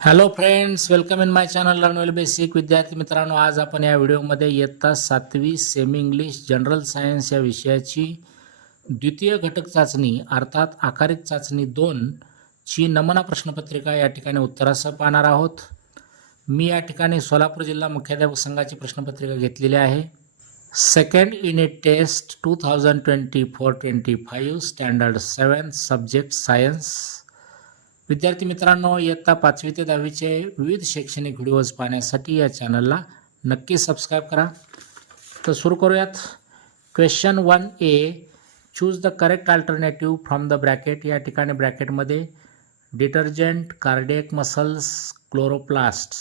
Hello friends, welcome in my channel learn well basic. विद्यार्थी मित्रांनो, आज आपण या व्हिडिओमध्ये इयत्ता 7वी सेमी इंग्लिश जनरल सायन्स या विषयाची द्वितीय घटक चाचणी अर्थात आकारित चाचणी 2 ची नमुना प्रश्नपत्रिका या ठिकाणी उत्तरासह पाहणार आहोत. मी या ठिकाणी सोलापूर जिल्हा मुख्याध्यापक संघाची प्रश्नपत्रिका घेतलेली आहे. Second unit test 2024-25 standard 7 subject science. विद्यार्थी मित्रांनो, इयत्ता 5वी ते 10वीचे विविध शैक्षणिक व्हिडिओज पाहण्यासाठी या चॅनलला नक्की सबस्क्राईब करा. तर सुरू करूयात. Question 1A, choose the correct alternative from the bracket. या ठिकाणी ब्रॅकेटमध्ये डिटर्जंट, कार्डियक मसल्स, क्लोरोप्लास्ट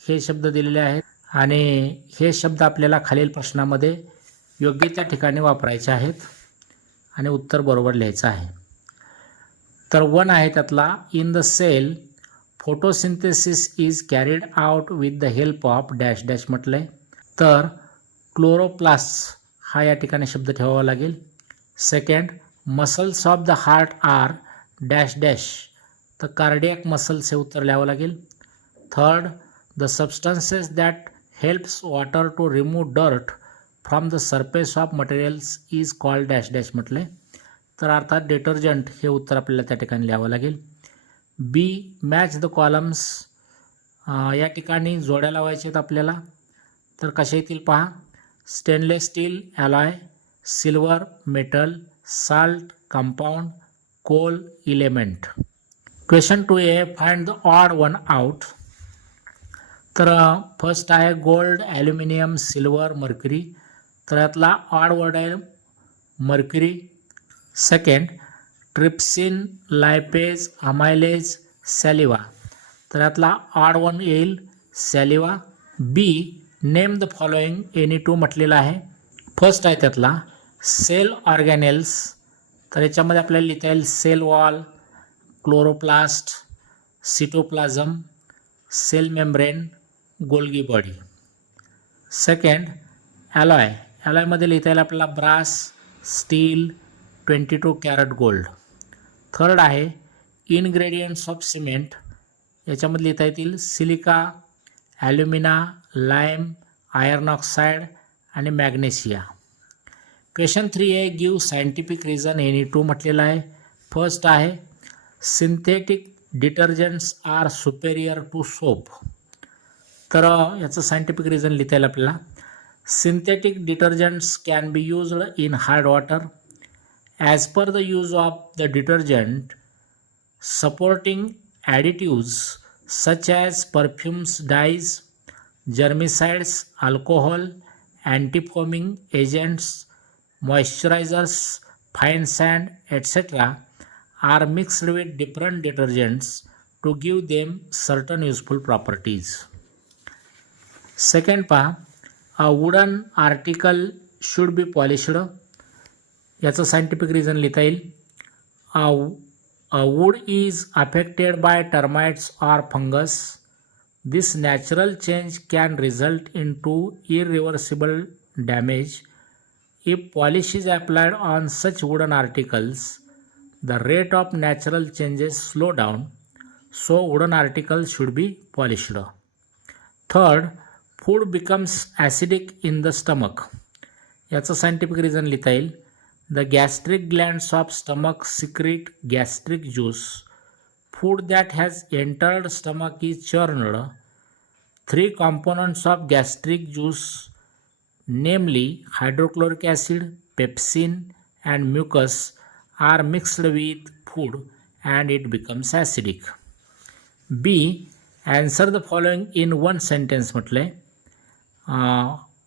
हे शब्द दिलेले आहेत आणि हे शब्द आपल्याला खालील प्रश्नामध्ये योग्य त्या ठिकाणी वापरायचे आहेत आणि उत्तर बरोबर लिहायचं आहे. तर 1 आहे त्यातला, in the cell photosynthesis is carried out with the help of dash dash म्हटलं आहे. तर क्लोरोप्लास्ट हा या ठिकाणी शब्द ठेवावा लागेल. Second, muscles of the heart are dash dash, तर कार्डियक मसल्स हे उत्तर लिहावं लागेल. Third, the substances that helps water to remove dirt from the surface of materials is called dash dash म्हटलं आहे. तर अर्थात डिटर्जंट हे उत्तर आपल्याला त्या ठिकाणी लिहावं लागेल. बी, मॅच द कॉलम्स. या ठिकाणी जोड्या लावायच्या आहेत आपल्याला. तर कशा येतील पहा. Stainless steel alloy, silver metal, salt compound, coal element. Question 2A, find the odd one out. तर फर्स्ट आहे गोल्ड, ॲल्युमिनियम, सिल्वर, मर्क्युरी. तर यातला ऑड वर्ड आहे mercury. Second, trypsin, lipase, amylase, saliva. तर यातला ऑड वन येईल saliva. B, name the following any two म्हटलेला आहे. फर्स्ट आहे त्यातला सेल ऑर्गॅनेल्स. तर याच्यामध्ये आपल्याला लिहिता येईल cell wall, chloroplast, cytoplasm, cell membrane, Golgi body. Second, alloy. ॲलॉयमध्ये लिहिता येईल आपल्याला brass, steel, 22 carat gold. Third आहे इनग्रेडियंट्स ऑफ सिमेंट. याच्यामध्ये लिहिता येतील silica, alumina, lime, iron oxide आणि magnesia. Question 3A, give scientific reason any two म्हटलेला आहे. फर्स्ट आहे synthetic detergents are superior to soap. तर याचं सायंटिफिक रिझन लिहिता येईल आपल्याला. Synthetic detergents can be used in hard water as per the use of the detergent supporting additives such as perfumes, dyes, germicides, alcohol, anti-foaming agents, moisturizers, fine sand, etc. are mixed with different detergents to give them certain useful properties. Second पहा, a wooden article should be polished. याचं scientific reason लिहिता येईल. Wood is affected by termites or fungus. This natural change can result into irreversible damage. If polish is applied on such wooden articles the rate of natural changes slow down. So wooden articles should be polished. Third, food becomes acidic in the stomach. याचं scientific reason लिहिता येईल. The gastric glands of stomach secrete gastric juice. Food that has entered stomach is churned. 3 components of gastric juice, namely hydrochloric acid, pepsin, and mucus, are mixed with food and it becomes acidic. B, answer the following in one sentence म्हटले.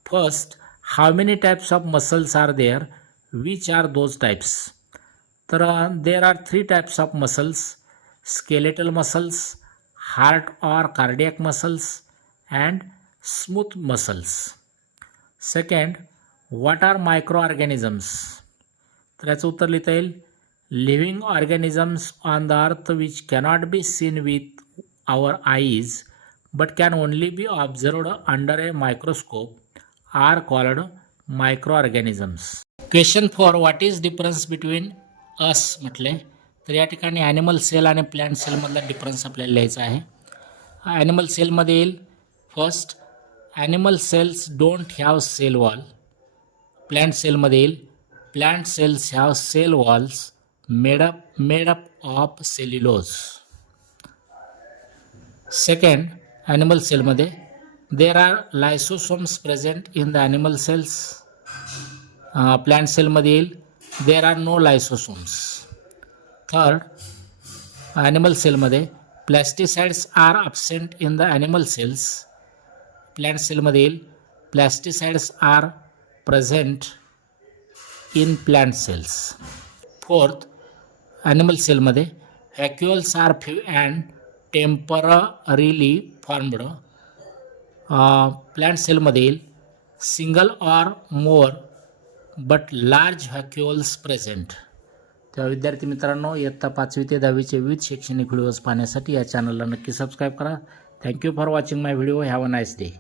First, how many types of muscles are there? Which are those types? तर there are 3 types of muscles: skeletal muscles, heart or cardiac muscles, and smooth muscles. Second, what are microorganisms? तर याचं उत्तर लिहिता येईल living organisms on the earth which cannot be seen with our eyes but can only be observed under a microscope are called microorganisms. Question 4, what is difference between अस म्हटले. तर या ठिकाणी ॲनिमल सेल आणि प्लांट सेलमधला difference आपल्याला लिहायचा आहे. ॲनिमल सेलमध्ये येईल. First, animal cells don't have cell wall. Plant सेलमध्ये येईल. Plant cells have cell walls made up of cellulose. Second, animal सेलमध्ये there are lysosomes present in the animal cells. Plant सेलमध्ये येईल. There are no lysosomes. Third, animal सेलमध्ये plastids are absent in the animal cells. Plant सेलमध्ये येईल. Plastids are present in plant cells. Fourth, animal सेलमध्ये vacuoles are few and temporarily formed. Plant सेलमध्ये येईल. Single or more but large vacuoles present. तेव्हा विद्यार्थी मित्रांनो, इयत्ता 5वी ते 10वीचे विविध शैक्षणिक व्हिडिओज पाहण्यासाठी या चॅनलला नक्की सबस्क्राईब करा. Thank you for watching my video. Have a nice day.